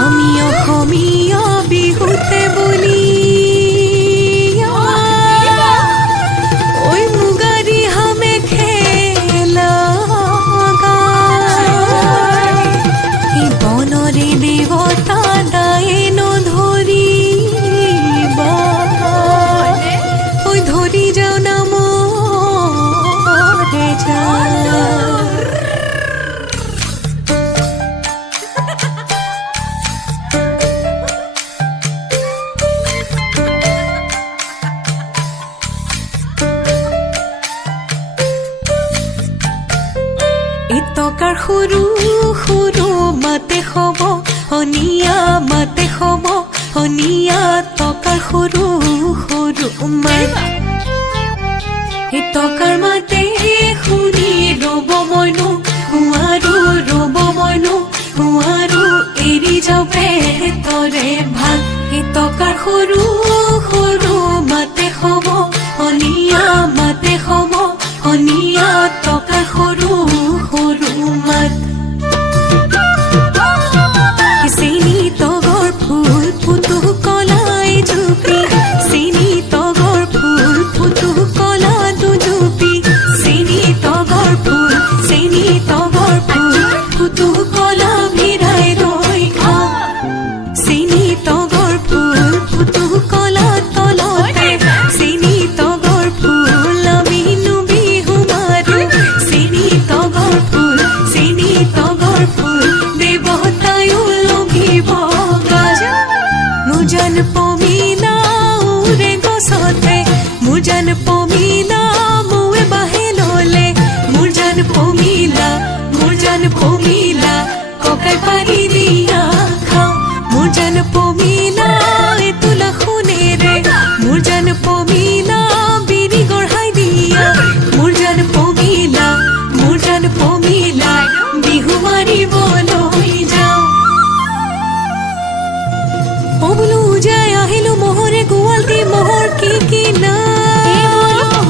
আমি অসমীয়া বিহুতে বুলি টকাৰ সৰু সৰু মাতে হব হনিয়া মাতে হব হনিয়া টকাৰ সৰু সৰু মাত টকাৰ মাতে শুনি ৰব মইনো হুৱাৰো ৰব মইনো হুৱাৰো এৰি যাবে তৰে ভাগ টকাৰ সৰু সৰু মাতে হব হনিয়া মাতে হব হনিয়া টকাৰ সৰু সৰু মাত চিনি তগৰ ফুল ফুটু কলাই জুপি চিনি তগৰ ফুল ফুটু কলা দুজুপি চিনি তগৰ ফুল ফুটু কলা ভিৰাই ৰৈ খা চিনি তগৰ ফুল ফুটু কলা তলতে চিনি তগৰ ফুল আমি নুবিহু মাৰো চিনি তগৰ ফুল দেৱতায়ো লভিব মুজান পমিলা উৰে গছতে মুজান পমিলা মুৱে বাহে ললে মুজান পমিলা ককাই পাৰি দিয়া খাওঁ মুজান পমিলা তোলা শুনেৰে মুজান পমিলা বিৰি গঢ়াই দিয়া মুজান পমিলা বিহু মাৰিবলৈ যাওঁ অ বোলো যাই আহিলো মহৰে গোৱালটি মহৰ কি নাম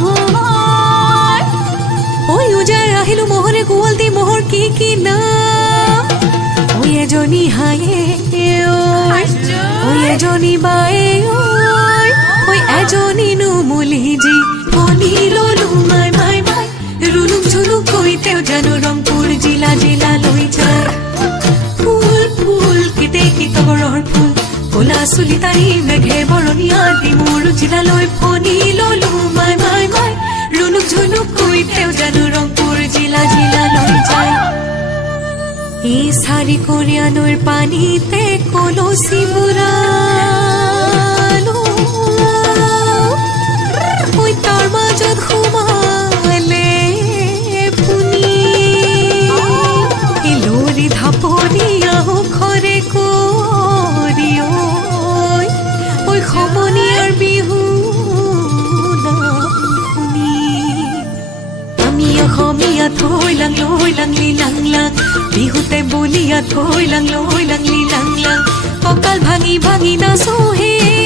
ঐ যাই আহিলো মহৰে গোৱালটি মহৰ কি নাম ঐ এজনী হায়ে ঐ এজনী বায়ে ঐ এজনী নুমুলি যি শুনি ললো মাই ৰুলুক ঝুলুক কৈ তেওঁ জানো ৰংপুৰ জিলা লৈ যায় ফুল কেতে কি তগৰৰ ফুল কলা চুলি তাৰি মেঘে বৰণীয়া দি মোৰ জিলালৈ ফনি ললো মাই ৰুলুক ঝুলুক কৈ তেওঁ জানো ৰংপুৰ জিলা লৈ যায় এই চাৰি কোৰিয়া নৈৰ পানীতে কলচি বুঢ়ালো ঐ তাৰ মাজত সোমালে ধাপনিয়া খৰে কৰি ঐ সমনীয়াৰ বিহু শুনি আমি অসমীয়া থৈ লাং লৈ লাংলি লাং বিহুতে বলিয়া থৈ লাং লৈ লাংলি লাং কঁকাল ভাঙি নাচো হে